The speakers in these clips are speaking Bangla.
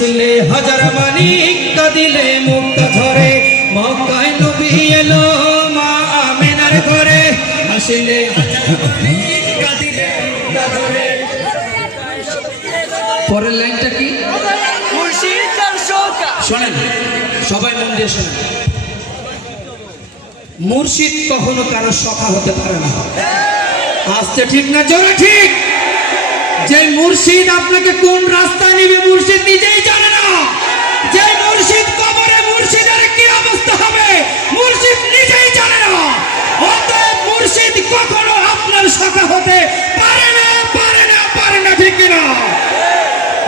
হাসলে হাজার মানিক কাঁদিলে মুক্তা ধরে মক্কায় নবী এলো মা আমিনার ঘরে হাসলে হাজার মানিক কাঁদিলে মুক্তা ধরে। পরের লাইনটা কি? শোনেন সবাই মন দিয়ে শোনেন, মুর্শিদ কখনো কারো সখা হতে পারে না। আসছে ঠিক না জোরে ঠিক? যে মুর্শিদ আপনাকে কোন রাস্তা নিবে মুর্শিদ নিজেই জানে না। যে মুর্শিদ কবরে মুর্শিদের কি অবস্থা হবে মুর্শিদ নিজেই জানে না। অতএব মুর্শিদ কখনো আপনার সখা হতে পারে না, পারে না, পারে না, ঠিক না?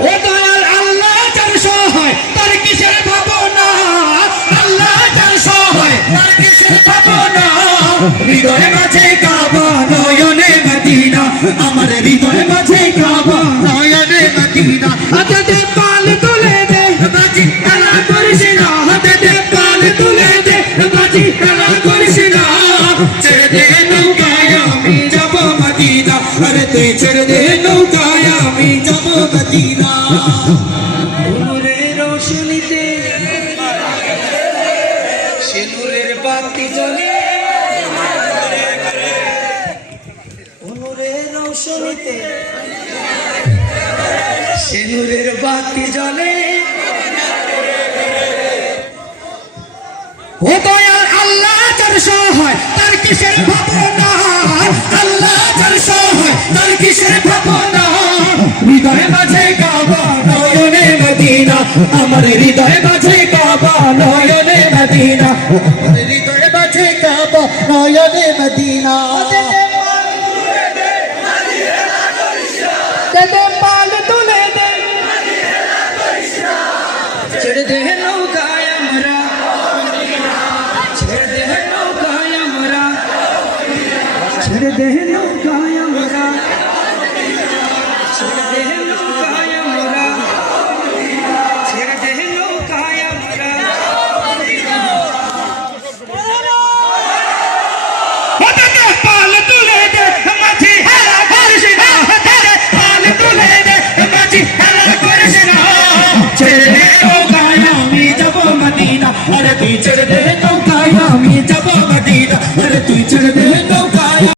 ও দয়াল আল্লাহ যার সহায় তার কিসের ভাবনা, আল্লাহ যার সহায় তার কিসের ভাবনা। হৃদয়ে মাঝে কাবা নয়নে মদিনা, আমার হৃদয়ে মাঝে কাবা নয়নে মদিনা। হাতে দে পাল তুলে দে বাজি খেলা করিস না, হাতে দে পাল তুলে দে বাজি খেলা করিস না। ছেড়ে দে নৌকায় আমি যাব মদিনা, আরে তুই ছেড়ে দে নৌকায় আমি যাব মদিনা। নূরের রোশনীতে সে নূরের বাতি জ্বলে, নূরের রোশনীতে সে নূরের বাতি জ্বলে। ও দয়াল আল্লাহ যার সহায় তার কিসের ভাবনা, আল্লাহ যার সহায় তার কিসের ভাবনা। হৃদয়ে মাঝে কাবা নয়নে মদিনা, আমার হৃদয়ে মাঝে কাবা নয়নে মদিনা, আমার হৃদয়ে মাঝে কাবা নয়নে মদিনা। পাল তুলে দে ছেড়ে দে নৌকায় আমরা, ছেড়ে দে নৌকায় আমরা, ছেড়ে দে নৌকায় আমরা, ছেড়ে দে নৌকায় আমরা, ছেড়ে দে নৌকায় আমরা। পাল তুলে দে মাঝি হেলা করিস না, পাল তুলে দে মাঝি হেলা করিস না। ছেড়ে দে নৌকায় আমি যাব মদিনা, আরে তুই ছেড়ে দে